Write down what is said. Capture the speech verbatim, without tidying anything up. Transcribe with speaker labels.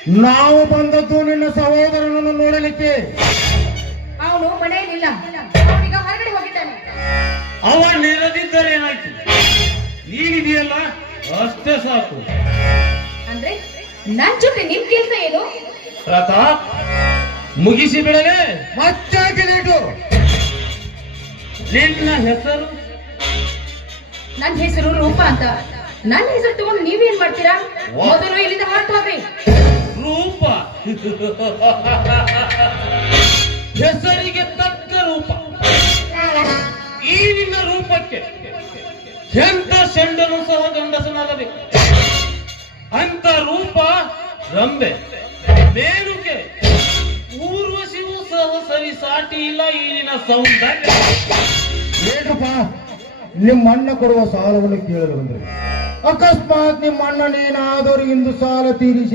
Speaker 1: ನಾವು ಬಂದದ್ದು ನಿನ್ನ ಸಹೋದರನನ್ನು ನೋಡಲಿಕ್ಕೆ.
Speaker 2: ಅವನು ಮನೆಯಲ್ಲಿಲ್ಲ, ಅವನೀಗ ಹೊರಗಡೆ ಹೋಗಿದ್ದಾನೆ.
Speaker 3: ಅವ ನಿರದಿದ್ದರೆ ಏನಾಯ್ತು, ನೀನಿದೆಯಲ್ಲ ಅಷ್ಟೇ ಸಾಕು.
Speaker 2: ಅಂದ್ರೆ ನನ್ ಜೊತೆ ನಿಮ್ ಕೆಲ್ಸ ಏನು?
Speaker 3: ಪ್ರತಾಪ್, ಮುಗಿಸಿ ಬಿಡಲೇ.
Speaker 1: ಮತ್ತೆ ಲೇಟು.
Speaker 3: ನಿನ್ನ ಹೆಸರು?
Speaker 2: ನನ್ನ ಹೆಸರು ರೂಪ ಅಂತ. ನನ್ನ ಹೆಸರು ತಗೊಂಡು ನೀವೇನ್ ಮಾಡ್ತೀರಾ? ಮೊದಲು ಇಲ್ಲಿಂದ ಹೊರಟು ಹೋಗ್ರಿ.
Speaker 3: ರೂಪ ಹೆಸರಿಗೆ ತಕ್ಕ ರೂಪ. ಈ ನಿನ್ನ ರೂಪಕ್ಕೆ ಎಂತ ಶಂಡನು ಸಹ ಗಂಡಸನಾಗಬೇಕು. ಅಂತ ರೂಪ ರಂಬೆ, ಮೇಲುಕೆ, ಊರ್ವಶಿಯೂ ಸಹ ಸರಿ ಸಾಟಿ ಇಲ್ಲ ಈ ನಿನ್ನ ಸೌಂದರ್ಯ.
Speaker 1: ಏನಪ್ಪ, ನಿಮ್ಮ ಅಣ್ಣ ಕೊಡುವ ಸಾಲವನ್ನು ಕೇಳಲು ಬಂದ್ರೆ ಅಕಸ್ಮಾತ್ ನಿಮ್ಮ ಅಣ್ಣನೇನಾದರೂ ಇಂದು ಸಾಲ ತೀರಿಸಿ